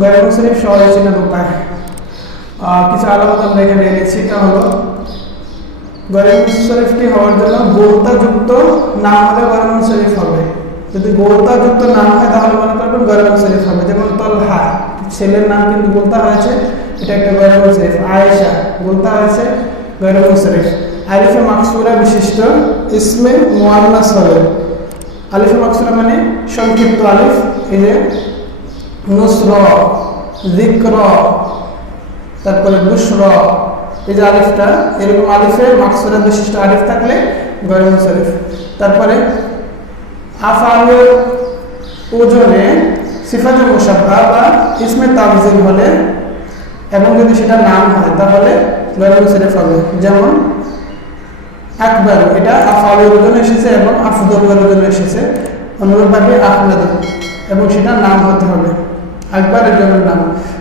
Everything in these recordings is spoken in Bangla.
গয়র মুনসারিফ সহজে চেনার উপায় কিছু আলামত আমরা এখানে এনেছি। এটা হলো গয়র মুনসারিফটি হওয়ার জন্য গোলতা যুক্ত নাম হলে গয়র মুনসারিফ হবে। যদি গোলতা যুক্ত নাম হয় তাহলে মনে করবেন গয়র মুনসারিফ হবে। যেমন তলহা, ছেলের নাম কিন্তু গোলতা হয়েছে, এটা একটা গয়র মুনসারিফ। আয়েশা গোলতা হয়েছে, গয়র মুনসারিফ। আলিফে মাকসুরা বিশিষ্ট ইসমে মুআন্নাস হবে। আলিফে মাকসুরা মানে সংক্ষিপ্ত আলিফ। এই যে নুসর, যিকর, তারপরে বুশর, এই যে আলিফটা, এরকম আলিফে মাকসুরা বিশিষ্ট আলিফ থাকলে গয়র মুনসারিফ। তারপরে আফআলের ওজনে সিফাতে মুশাব্বাহ বা ইসমে তাফজিল হলে এবং যদি সেটা নাম হয় তাহলে গয়র মুনসারিফ হবে। যেমন আকবর, এটা আফআলের ওজনে এসেছে এবং আফদলের ওজনে এসেছে। অনুরূপভাবে আহমদ, এবং সেটা নাম হতে হবে, আকবরের জন্য নাম।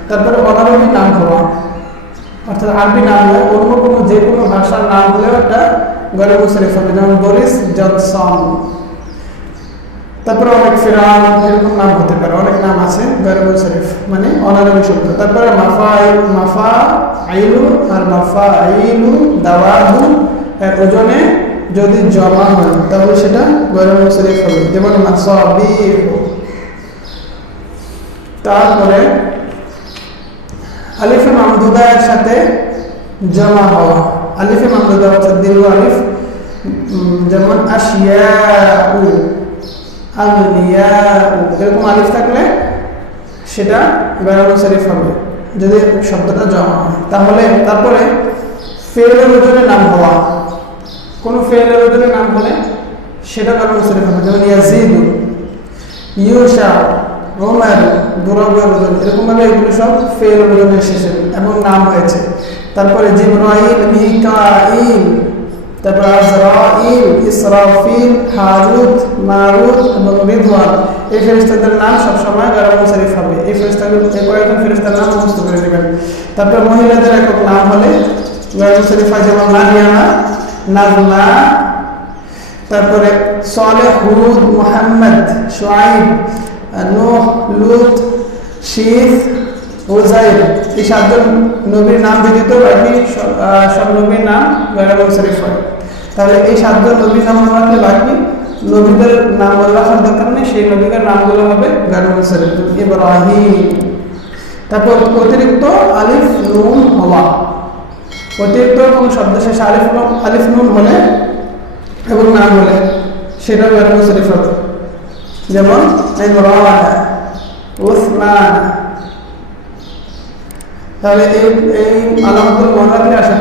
তারপরে অনারবি নাম হওয়া, অর্থাৎ আরবি নাম নয়, অন্য কোনো যে কোনো ভাষার নাম হলেও একটা গয়র মুনসারিফ হবে। যেমন বরিস, জনসন। তারপরে অনেক ফিরান, এরকম নাম হতে পারে, অনেক নাম আছে গয়র মুনসারিফ মানে অনারবি শব্দ। তারপরে মাফাইলু আর মাফাইলু দাওয়াদু এর ওজনে যদি জমা হয় তাহলে সেটা গয়র মুনসারিফ হবে। যেমন মাসাবিহ। তারপরে আলিফে মামদুদা এর সাথে জমা হওয়া, আলিফে মামদুদা অর্থাৎ দীর্ঘ আলিফ, যেমন আশিয়াউ, আগনিয়াউ, এরকম আলিফ থাকলে সেটা গয়র মুনসারিফ হবে যদি শব্দটা জমা হয়। তাহলে তারপরে ফেলের ওজনে নাম হওয়া, কোন ফেলের ওজনে নাম হলে সেটা গয়র মুনসারিফ হবে। যেমন ইয়াজিদু, ইউশা, ওমর, দুরাবের ওজন, এরকম ভাবে এগুলো সব ফেলের ওজনে এসেছে এবং নাম হয়েছে। তারপরে জিবরাইল, মিকাইল, তারপর আজরাইল, ইসরাফিল, হারুত, মারুত এবং রিদওয়ান, এই ফেরেশতাদের নাম সবসময় গয়র মুনসারিফ হবে। এই ফেরেশতাগুলো, এই কয়েকজন ফেরেশতার নাম মুখস্থ করে নেবেন। তারপর মহিলাদের একক নাম হলে গয়র মুনসারিফ হয়, যেমন মারিয়ামা, নাজমা, তারপরে সালেহ, হুদ, মুহাম্মদ, শুআইব, নূহ, লূত, শীত, উযাইর, এই সাতজন নবীর নাম ব্যতীত বাকি সব নবীর নাম গয়র মুনসারিফ হয়। তাহলে এই সাতজন নবীর নাম রাখলে বাকি নবীদের নাম রাখার দরকার নেই, সেই নবীদের নামগুলো হবে গয়র মুনসারিফ। ইব্রাহিম। তারপর অতিরিক্ত আলিফ নুন হওয়া, অতিরিক্ত কোন শব্দ শেষে আলিফ নুন হলে এবং নাম হলে সেটা গয়র মুনসারিফ হবে। যেমন ইমরান, উসমান। তাহলে এই আলামতগুলো মনে রাখলে আশা